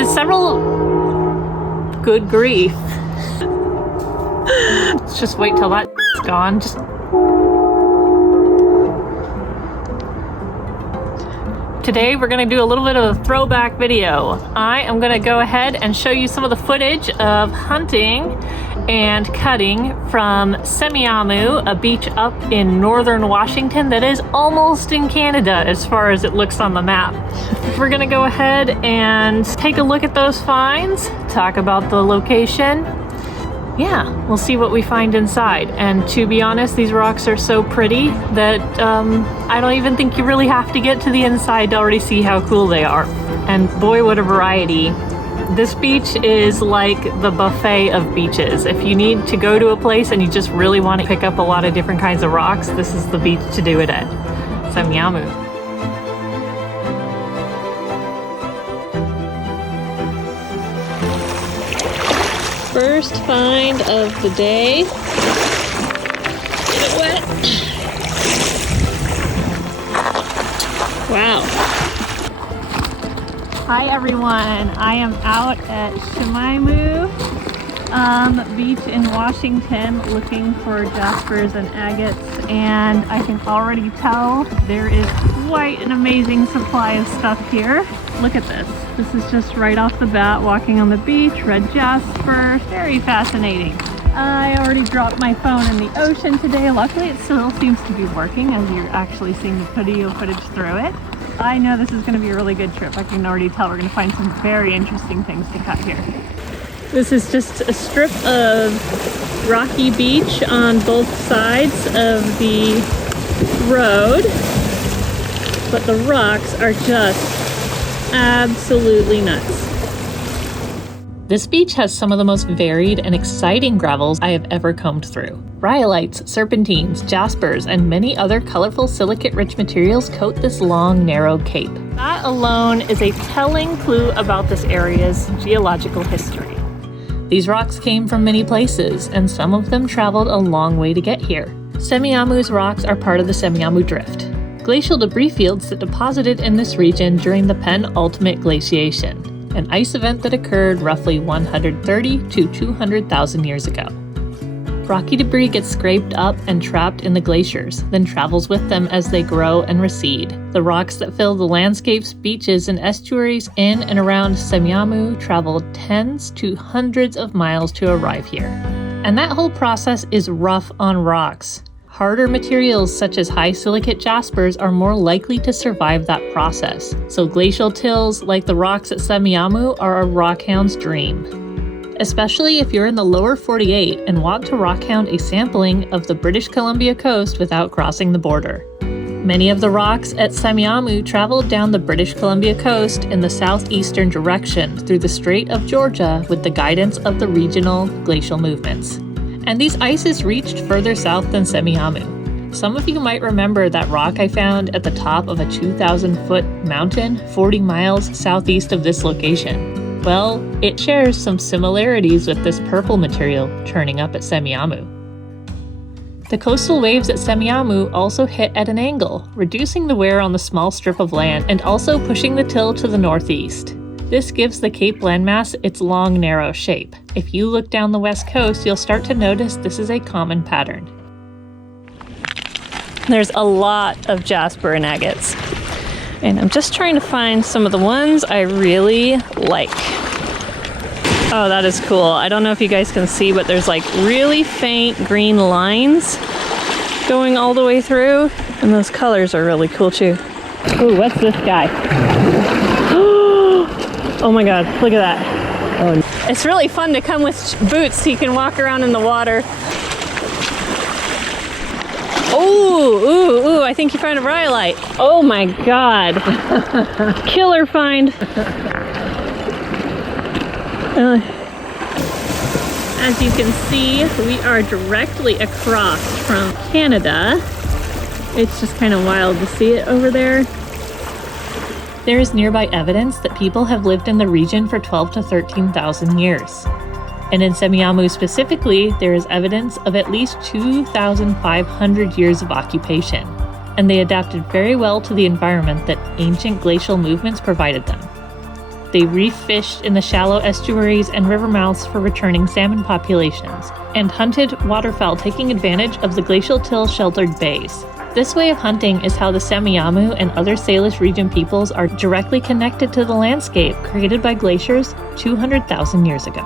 is several... Good grief. Let's just wait till that's gone. Today we're going to do a little bit of a throwback video. I am going to go ahead and show you some of the footage of hunting and cutting from Semiahmoo, a beach up in northern Washington that is almost in Canada as far as it looks on the map. We're going to go ahead and take a look at those finds, talk about the location. Yeah, we'll see what we find inside. And to be honest, these rocks are so pretty that I don't even think you really have to get to the inside to already see how cool they are. And boy, what a variety. This beach is like the buffet of beaches. If you need to go to a place and you just really want to pick up a lot of different kinds of rocks, this is the beach to do it at. Semiahmoo. First find of the day. Get it wet. Wow. Hi everyone. I am out at Semiahmoo Beach in Washington looking for jaspers and agates, and I can already tell there is quite an amazing supply of stuff here. Look at this. This is just right off the bat, walking on the beach, red jasper, very fascinating. I already dropped my phone in the ocean today. Luckily, it still seems to be working as you're actually seeing the video footage through it. I know this is going to be a really good trip. I can already tell we're going to find some very interesting things to cut here. This is just a strip of rocky beach on both sides of the road, but the rocks are just absolutely nuts. This beach has some of the most varied and exciting gravels I have ever combed through. Rhyolites, serpentines, jaspers, and many other colorful silicate-rich materials coat this long, narrow cape. That alone is a telling clue about this area's geological history. These rocks came from many places, and some of them traveled a long way to get here. Semiahmoo's rocks are part of the Semiahmoo Drift, glacial debris fields that deposited in this region during the penultimate glaciation, an ice event that occurred roughly 130 to 200,000 years ago. Rocky debris gets scraped up and trapped in the glaciers, then travels with them as they grow and recede. The rocks that fill the landscapes, beaches, and estuaries in and around Semiahmoo traveled tens to hundreds of miles to arrive here. And that whole process is rough on rocks. Harder materials such as high silicate jaspers are more likely to survive that process, so glacial tills like the rocks at Semiahmoo are a rockhound's dream. Especially if you're in the lower 48 and want to rockhound a sampling of the British Columbia coast without crossing the border. Many of the rocks at Semiahmoo traveled down the British Columbia coast in the southeastern direction through the Strait of Georgia with the guidance of the regional glacial movements. And these ices reached further south than Semiahmoo. Some of you might remember that rock I found at the top of a 2,000-foot mountain 40 miles southeast of this location. Well, it shares some similarities with this purple material turning up at Semiahmoo. The coastal waves at Semiahmoo also hit at an angle, reducing the wear on the small strip of land and also pushing the till to the northeast. This gives the Cape landmass its long, narrow shape. If you look down the west coast, you'll start to notice this is a common pattern. There's a lot of jasper and agates, and I'm just trying to find some of the ones I really like. Oh, that is cool. I don't know if you guys can see, but there's like really faint green lines going all the way through, and those colors are really cool too. Ooh, what's this guy? Oh my god, look at that. Oh. It's really fun to come with boots so you can walk around in the water. Ooh, I think you found a rhyolite. Oh my god. Killer find. As you can see, we are directly across from Canada. It's just kind of wild to see it over there. There is nearby evidence that people have lived in the region for 12 to 13,000 years. And in Semiahmoo specifically, there is evidence of at least 2,500 years of occupation. And they adapted very well to the environment that ancient glacial movements provided them. they reef fished in the shallow estuaries and river mouths for returning salmon populations, and hunted waterfowl taking advantage of the glacial till sheltered bays. This way of hunting is how the Semiahmoo and other Salish region peoples are directly connected to the landscape created by glaciers 200,000 years ago.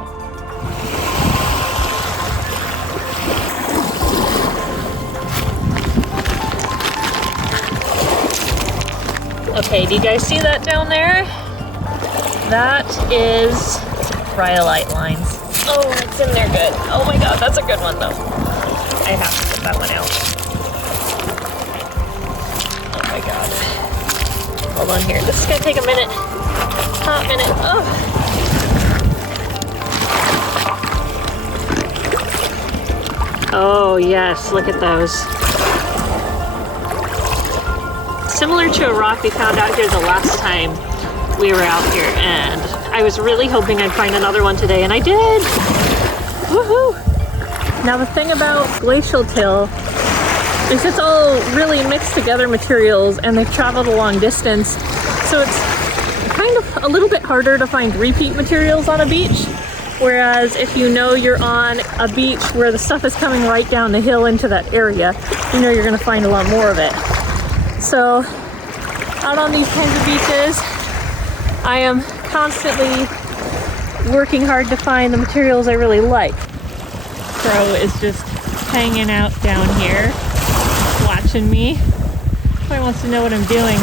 Okay, do you guys see that down there? That is rhyolite lines. Oh, it's in there good. Oh my god, that's a good one though. I have to put that one out. Oh my god. Hold on here. This is gonna take a minute. Hot minute. Oh yes, look at those. Similar to a rock we found out here the last time we were out here, and I was really hoping I'd find another one today, and I did! Woohoo! Now the thing about glacial till is it's all really mixed together materials, and they've traveled a long distance, so it's kind of a little bit harder to find repeat materials on a beach. Whereas if you know you're on a beach where the stuff is coming right down the hill into that area, you know you're going to find a lot more of it. So out on these kinds of beaches, I am constantly working hard to find the materials I really like. Crow is just hanging out down here, watching me. Probably wants to know what I'm doing.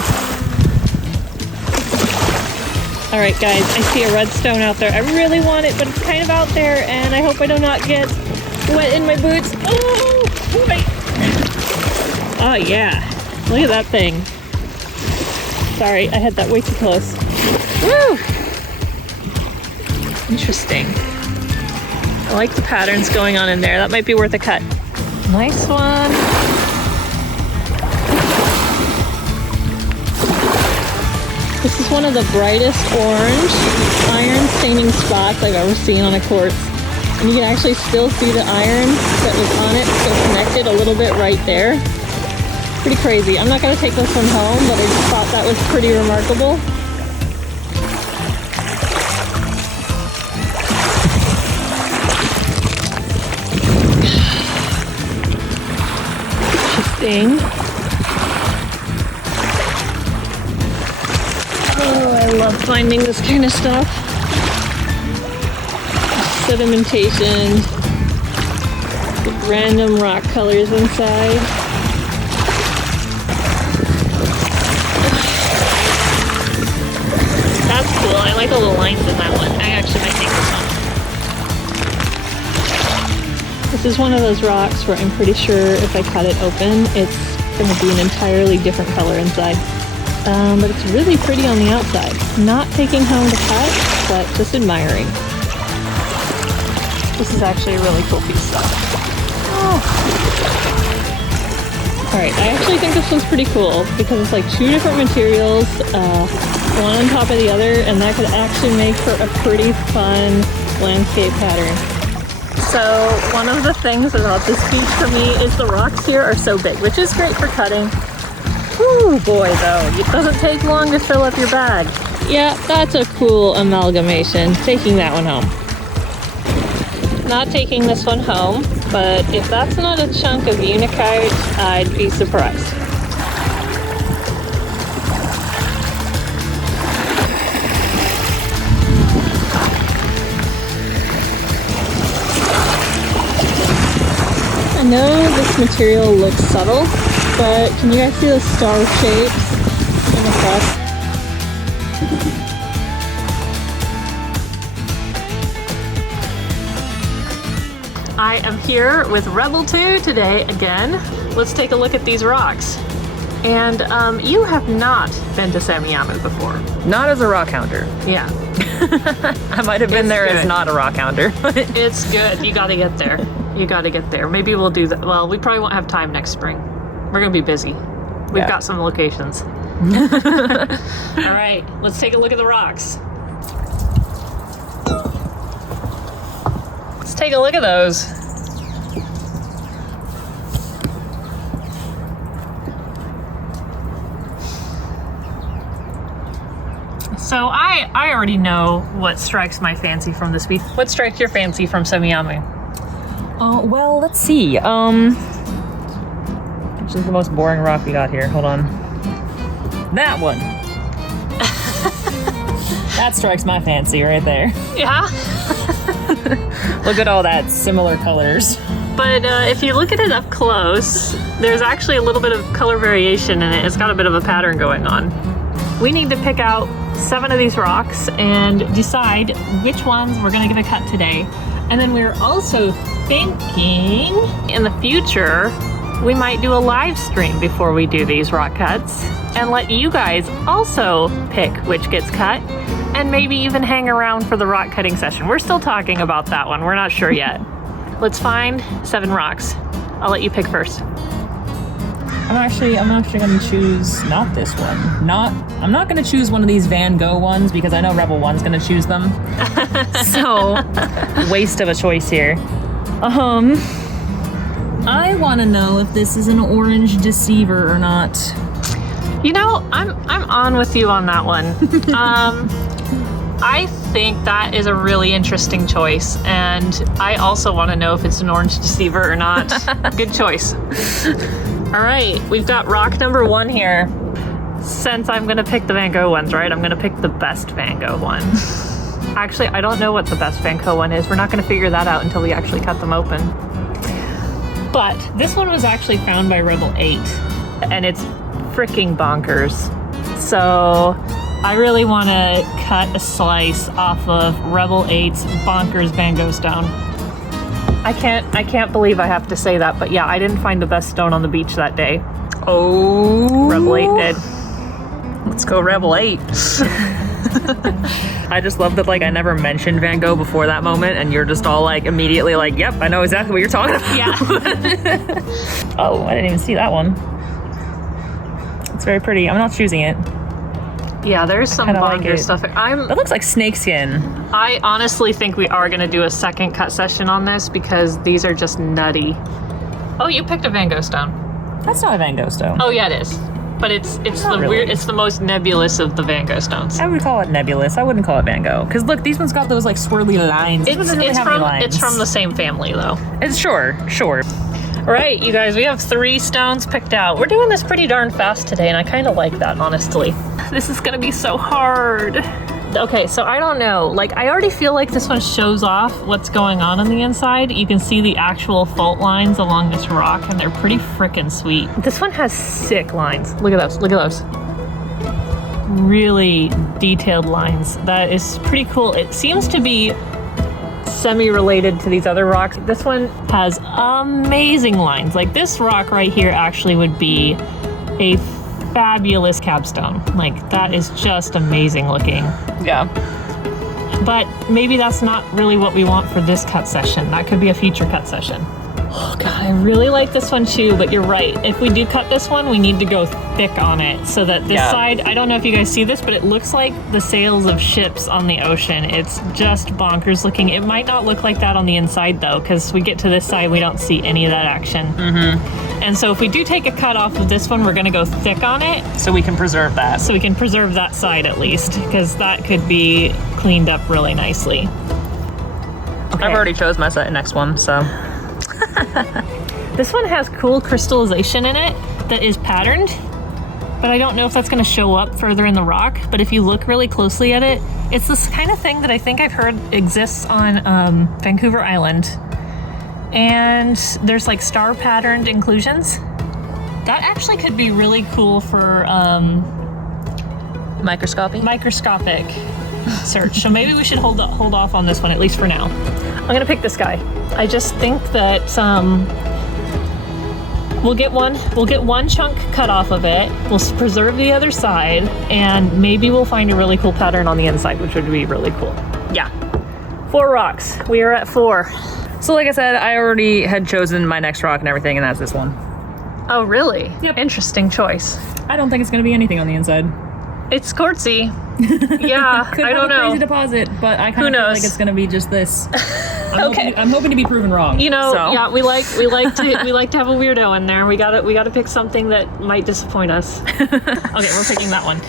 All right, guys, I see a redstone out there. I really want it, but it's kind of out there, and I hope I do not get wet in my boots. Oh, boy. Oh, yeah. Look at that thing. Sorry, I had that way too close. Woo! Interesting. I like the patterns going on in there. That might be worth a cut. Nice one. This is one of the brightest orange iron staining spots I've ever seen on a quartz. And you can actually still see the iron that was on it still connected a little bit right there. Pretty crazy. I'm not going to take this one home, but I just thought that was pretty remarkable. Interesting. Oh, I love finding this kind of stuff. Sedimentation with random rock colors inside. That's cool. I like all the lines in that one. I actually might take this one. This is one of those rocks where I'm pretty sure if I cut it open, it's going to be an entirely different color inside. But it's really pretty on the outside. Not taking home to cut, but just admiring. This is actually a really cool piece of stuff. Oh. Alright, I actually think this one's pretty cool because it's like two different materials, one on top of the other, and that could actually make for a pretty fun landscape pattern. So one of the things about this beach for me is the rocks here are so big, which is great for cutting. Whew, boy though, it doesn't take long to fill up your bag. Yeah, that's a cool amalgamation. Taking that one home. Not taking this one home, but if that's not a chunk of unikite, I'd be surprised. I know this material looks subtle, but can you guys see the star shapes in the crust? I am here with Rebel 2 today again. Let's take a look at these rocks. And you have not been to Semiahmoo before. Not as a rockhounder. Yeah. I might have been there as not a rockhounder. It's good. You gotta get there. You gotta get there. Maybe we'll do that. Well, we probably won't have time next spring. We're gonna be busy. We've got some locations. All right, let's take a look at the rocks. Let's take a look at those. So I already know what strikes my fancy from this beach. What strikes your fancy from Semiahmoo? Well, let's see. Which is the most boring rock we got here? Hold on. That one. That strikes my fancy right there. Yeah. Look at all that similar colors. But if you look at it up close, there's actually a little bit of color variation in it. It's got a bit of a pattern going on. We need to pick out 7 of these rocks and decide which ones we're gonna give a cut today. And then we're also thinking in the future, we might do a live stream before we do these rock cuts and let you guys also pick which gets cut and maybe even hang around for the rock cutting session. We're still talking about that one. We're not sure yet. Let's find 7 rocks. I'll let you pick first. I'm actually gonna choose not this one. I'm not gonna choose one of these Van Gogh ones because I know Rebel 1's gonna choose them. So, waste of a choice here. I wanna know if this is an orange deceiver or not. You know, I'm on with you on that one. I think that is a really interesting choice, and I also want to know if it's an orange deceiver or not. Good choice. All right, we've got rock number 1 here. Since I'm gonna pick the Van Gogh ones, right? I'm gonna pick the best Van Gogh one. Actually, I don't know what the best Van Gogh one is. We're not gonna figure that out until we actually cut them open. But this one was actually found by Rebel 8, and it's freaking bonkers. So I really want to cut a slice off of Rebel 8's bonkers Van Gogh stone. I can't believe I have to say that, but yeah, I didn't find the best stone on the beach that day. Oh, Rebel 8 did. Let's go Rebel 8. I just love that, like, I never mentioned Van Gogh before that moment, and you're just all like immediately like, yep, I know exactly what you're talking about. Yeah. Oh, I didn't even see that one. It's very pretty. I'm not choosing it. Yeah, there's some bonkers stuff. That looks like snakeskin. I honestly think we are gonna do a second cut session on this because these are just nutty. Oh, you picked a Van Gogh stone. That's not a Van Gogh stone. Oh yeah, it is. But it's the really. weird. It's the most nebulous of the Van Gogh stones. I would call it nebulous. I wouldn't call it Van Gogh. Because look, these ones got those like swirly lines. This one doesn't really have any lines. It's from the same family though. It's sure. All right, you guys, we have 3 stones picked out. We're doing this pretty darn fast today, and I kind of like that, honestly. This is gonna be so hard. Okay, so I don't know. Like, I already feel like this one shows off what's going on the inside. You can see the actual fault lines along this rock, and they're pretty freaking sweet. This one has sick lines. Look at those, look at those. Really detailed lines. That is pretty cool. It seems to be semi-related to these other rocks. This one has amazing lines. Like, this rock right here actually would be a fabulous capstone. Like, that is just amazing looking. Yeah. But maybe that's not really what we want for this cut session. That could be a future cut session. Oh God, I really like this one too, but you're right. If we do cut this one, we need to go thick on it so that this side, I don't know if you guys see this, but it looks like the sails of ships on the ocean. It's just bonkers looking. It might not look like that on the inside though, because we get to this side, we don't see any of that action. And so if we do take a cut off of this one, we're gonna go thick on it. So we can preserve that. So we can preserve that side at least, because that could be cleaned up really nicely. Okay. I've already chose my next one, so. This one has cool crystallization in it that is patterned, but I don't know if that's going to show up further in the rock. But if you look really closely at it, it's this kind of thing that I think I've heard exists on Vancouver Island. And there's like star patterned inclusions. That actually could be really cool for microscopic search. So maybe we should hold off on this one, at least for now. I'm gonna pick this guy. I just think that we'll get one chunk cut off of it. We'll preserve the other side, and maybe we'll find a really cool pattern on the inside, which would be really cool. Yeah. 4 rocks. We are at 4. So like I said, I already had chosen my next rock and everything, and that's this one. Oh, really? Yep. Interesting choice. I don't think it's going to be anything on the inside. It's quartzy. Yeah, I don't know. Crazy deposit, but I kind of feel like it's going to be just this. I'm hoping to be proven wrong. You know, yeah, we like to have a weirdo in there. We gotta pick something that might disappoint us. Okay, we're picking that one.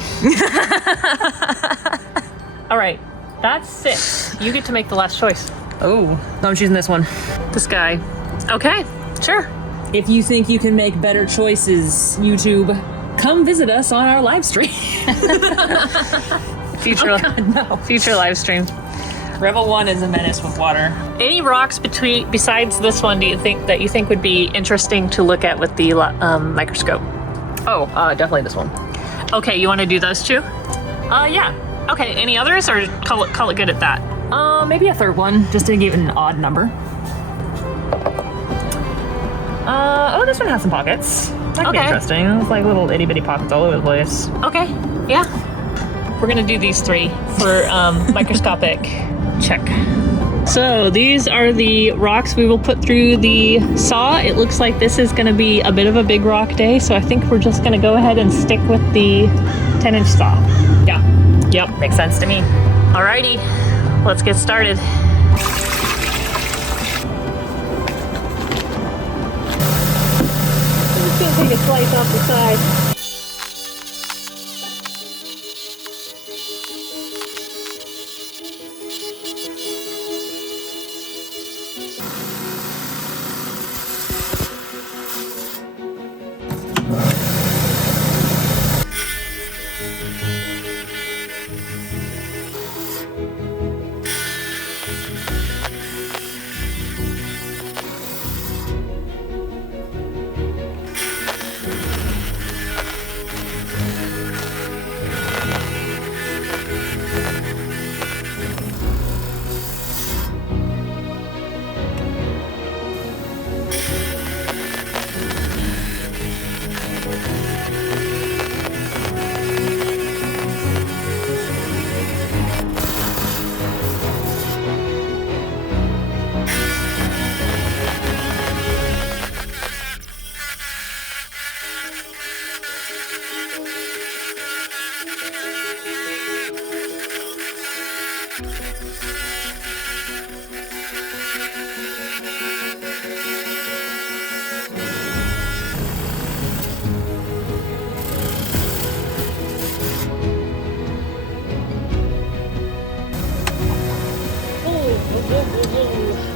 All right, that's 6. You get to make the last choice. Oh, no, I'm choosing this one. This guy. Okay, sure. If you think you can make better choices, YouTube, come visit us on our live stream. Future live stream. Rebel 1 is a menace with water. Any rocks besides this one do you think would be interesting to look at with the microscope? Oh, definitely this one. Okay, you want to do those 2? Yeah. Okay, any others, or call it good at that? Maybe a third one, just to give it an odd number. Oh, this one has some pockets. That could be interesting. It's like little itty bitty pockets all over the place. Okay, yeah. We're gonna do these 3 for microscopic check. So these are the rocks we will put through the saw. It looks like this is gonna be a bit of a big rock day, so I think we're just gonna go ahead and stick with the 10-inch saw. Yeah. Yep. Makes sense to me. Alrighty, let's get started. I'm just gonna take a slice off the side.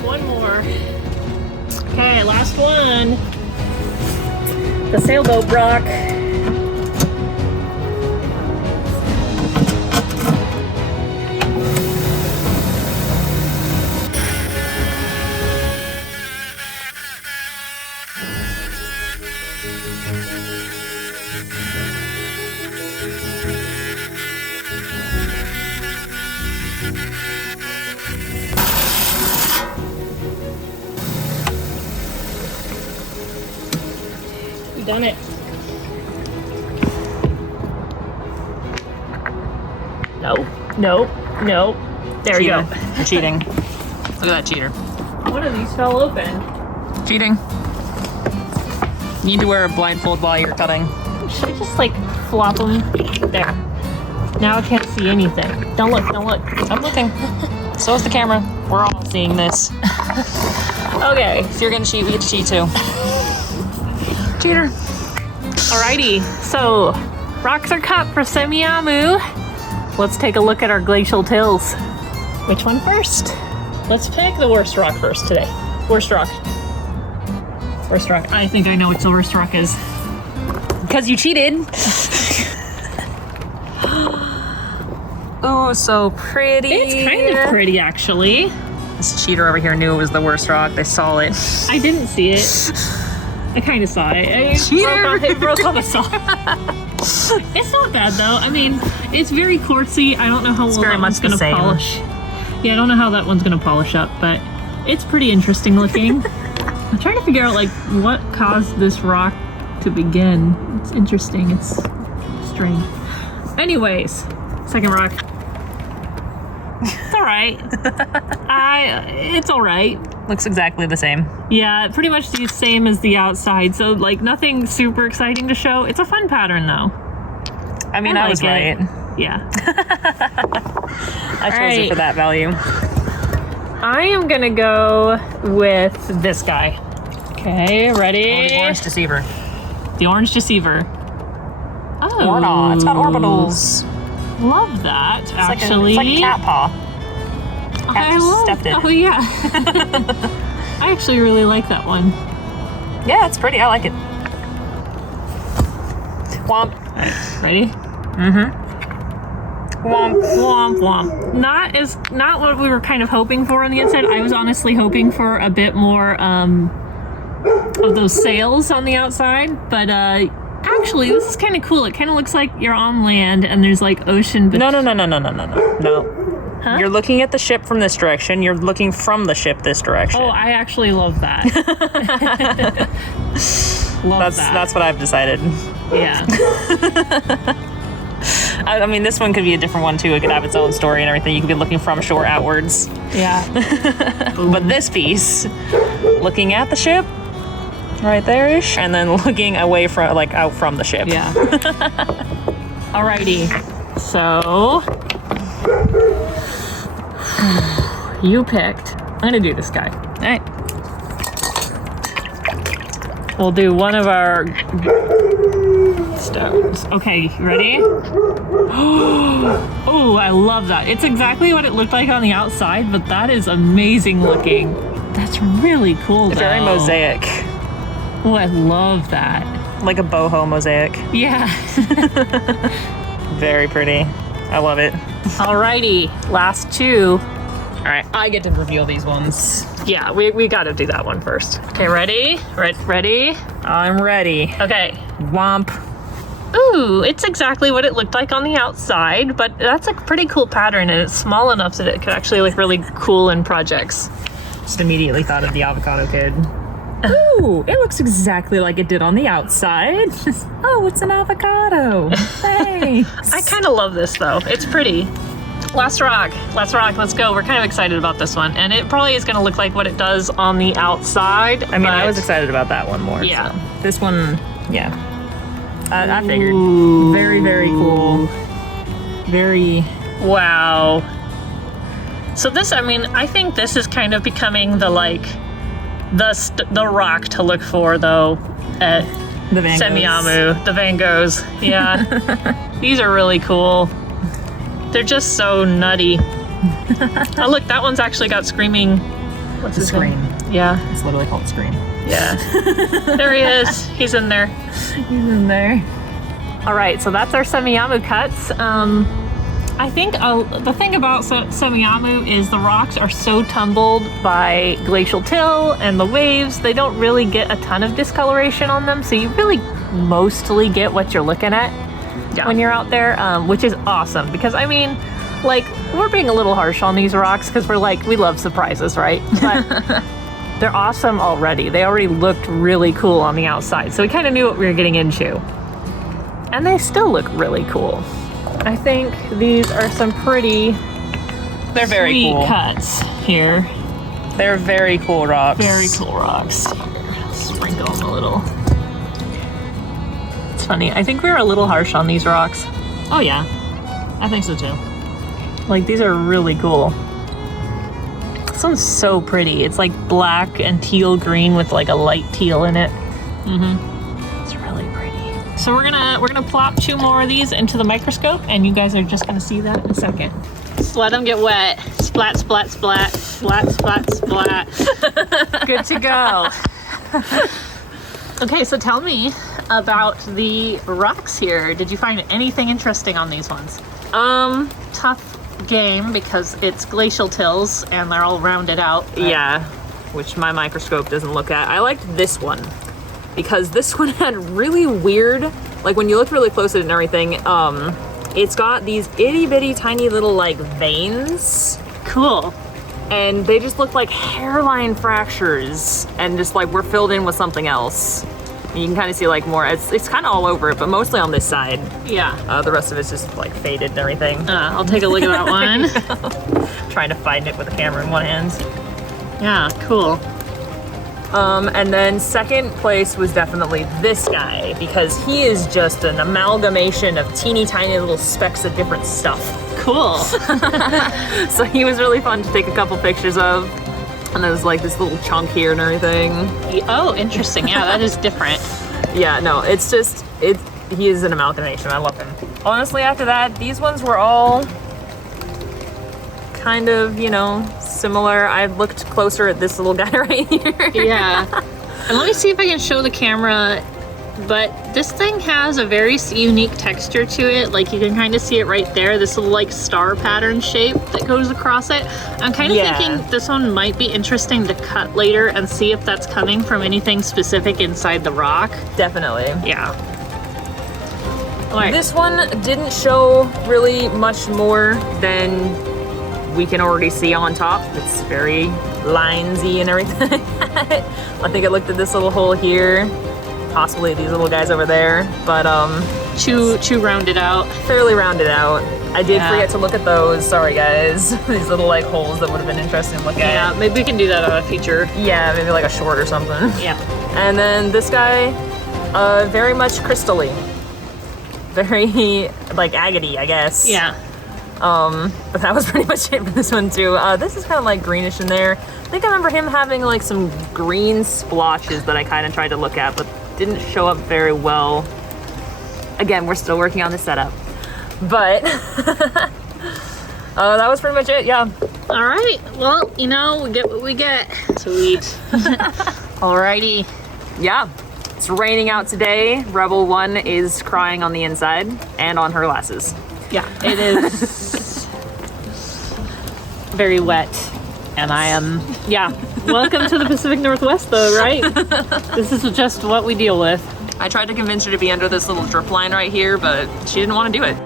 One more. Okay, last one. The sailboat rock. Done it. No. There you go. You're cheating. Look at that cheater. One of these fell open. Cheating. You need to wear a blindfold while you're cutting. Should I just like flop them? There. Now I can't see anything. Don't look. I'm looking. So is the camera. We're all seeing this. Okay. If you're gonna cheat, we get to cheat too. Cheater. Alrighty, so rocks are cut for Semiahmoo. Let's take a look at our glacial tills. Which one first? Let's pick the worst rock first today. Worst rock. I think I know what the worst rock is. Because you cheated. Oh, so pretty. It's kind of pretty, actually. This cheater over here knew it was the worst rock. They saw it. I didn't see it. I kind of saw it. It broke on the saw. It's not bad though. I mean, it's very quartzy. I don't know how well that one's gonna polish. Yeah, I don't know how that one's gonna polish up, but it's pretty interesting looking. I'm trying to figure out like what caused this rock to begin. It's interesting. It's strange. Anyways, second rock. It's all right. It's all right. Looks exactly the same. Yeah, pretty much the same as the outside. So like nothing super exciting to show. It's a fun pattern though. I mean, I was right. Yeah. I chose it for that value. I am gonna go with this guy. Okay, ready? Oh, the orange deceiver. The orange deceiver. Oh. Or not. It's got orbitals. love that, It's actually. like a cat paw. Cat just stepped it. Oh, yeah. I actually really like that one. Yeah, it's pretty. I like it. Womp. Ready? Womp. Womp womp. Not what we were kind of hoping for on the inside. I was honestly hoping for a bit more of those sails on the outside, but actually this is kind of cool. It kind of looks like you're on land and there's like ocean. No. Huh? You're looking at the ship from this direction. You're looking from the ship this direction. Oh, I actually love that. That's what I've decided. Yeah. I mean, this one could be a different one too. It could have its own story and everything. You could be looking from shore outwards. Yeah. But this piece, looking at the ship, right there-ish, and then looking away from, like, out from the ship. Yeah. Alrighty. So you picked. I'm gonna do this guy. All right. We'll do one of our stones. Okay, you ready? Oh, I love that. It's exactly what it looked like on the outside, but that is amazing looking. That's really cool, though. Very mosaic. Oh, I love that. Like a boho mosaic. Yeah. Very pretty. I love it. Alrighty, last two. All right, I get to reveal these ones. Yeah, we gotta do that one first. Okay, ready? Ready? I'm ready. Okay. Womp. Ooh, it's exactly what it looked like on the outside, but that's a pretty cool pattern, and it's small enough that it could actually look really cool in projects. Just immediately thought of the avocado kid. Ooh, it looks exactly like it did on the outside. Oh, it's an avocado. Thanks. I kind of love this, though. It's pretty. Last rock, let's go. We're kind of excited about this one, and it probably is going to look like what it does on the outside. I mean, I was excited about that one more. Yeah. So. This one, yeah. I figured. Ooh. Very, very cool. Very. Wow. So this, I mean, I think this is kind of becoming the, like, the rock to look for, though, at The Van Goghs. Semiahmoo, the Van Goghs. Yeah. These are really cool. They're just so nutty. Oh, look, that one's actually got screaming. What's his Scream. name? Yeah. It's literally called Scream. Yeah. There he is. He's in there. He's in there. All right, so that's our Semiahmoo cuts. I think the thing about Semiahmoo is the rocks are so tumbled by glacial till and the waves, they don't really get a ton of discoloration on them, so you really mostly get what you're looking at when you're out there, which is awesome, because I mean, like, we're being a little harsh on these rocks because we're like, we love surprises, right? But they're awesome already. They already looked really cool on the outside, so we kind of knew what we were getting into. And they still look really cool. I think these are some pretty They're very sweet cool. cuts here. They're very cool rocks. Very cool rocks. Here, sprinkle them a little. It's funny. I think we were a little harsh on these rocks. Oh, yeah. I think so, too. Like, these are really cool. This one's so pretty. It's like black and teal green with like a light teal in it. It's really pretty. So we're gonna plop 2 more of these into the microscope, and you guys are just gonna see that in a second. Just let them get wet. Splat, splat, splat, splat, splat, splat. Good to go. Okay, so tell me about the rocks here. Did you find anything interesting on these ones? Tough game because it's glacial tills and they're all rounded out. Yeah, which my microscope doesn't look at. I liked this one because this one had really weird, like when you look really close at it and everything, it's got these itty bitty tiny little like veins. Cool. And they just look like hairline fractures and just like we're filled in with something else. And you can kind of see like more, it's kind of all over it, but mostly on this side. Yeah. The rest of it's just like faded and everything. I'll take a look at that one. Trying to find it with a camera in one hand. Yeah, cool. And then second place was definitely this guy because he is just an amalgamation of teeny tiny little specks of different stuff. Cool. So he was really fun to take a couple pictures of. And there's like this little chunk here and everything. Oh, interesting. Yeah, that is different. Yeah, no, it's just, he is an amalgamation. I love him. Honestly, after that, these ones were all kind of, you know, similar. I looked closer at this little guy right here. Yeah. And let me see if I can show the camera, but this thing has a very unique texture to it. Like you can kind of see it right there, this little like star pattern shape that goes across it. I'm kind of thinking this one might be interesting to cut later and see if that's coming from anything specific inside the rock. Definitely. Yeah. All right. This one didn't show really much more than we can already see on top. It's very linesy and everything. I think I looked at this little hole here, possibly these little guys over there, but too rounded out. fairly rounded out. I did forget to look at those. Sorry guys. These little like holes that would have been interesting to look at. Yeah, maybe we can do that on a feature. Yeah, maybe like a short or something. Yeah. And then this guy, very much crystally. Very like agate-y, I guess. Yeah. But that was pretty much it for this one too. This is kind of like greenish in there. I think I remember him having like some green splotches that I kind of tried to look at, but didn't show up very well. Again, we're still working on the setup. But that was pretty much it, yeah. All right. Well, you know, we get what we get. Sweet. Alrighty. Yeah. It's raining out today. Rebel 1 is crying on the inside and on her glasses. Yeah, it is very wet, and I am, welcome to the Pacific Northwest though, right? This is just what we deal with. I tried to convince her to be under this little drip line right here, but she didn't want to do it.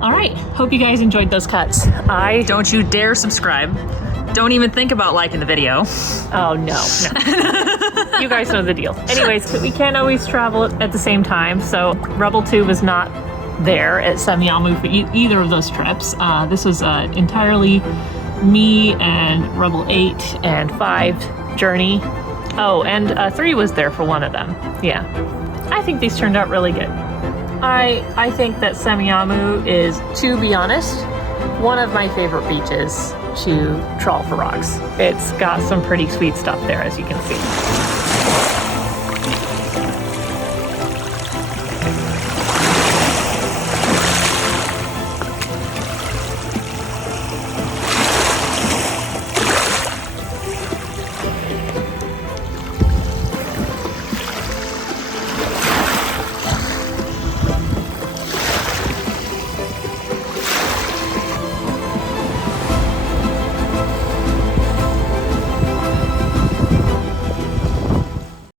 All right, hope you guys enjoyed those cuts. Don't you dare subscribe. Don't even think about liking the video. Oh, no. You guys know the deal. Anyways, we can't always travel at the same time, so Rebel 2 was not there at Semiahmoo for either of those trips. This was entirely me and Rebel 8 and 5 journey. Oh, and 3 was there for one of them. Yeah. I think these turned out really good. I think that Semiahmoo is, to be honest, one of my favorite beaches to trawl for rocks. It's got some pretty sweet stuff there, as you can see.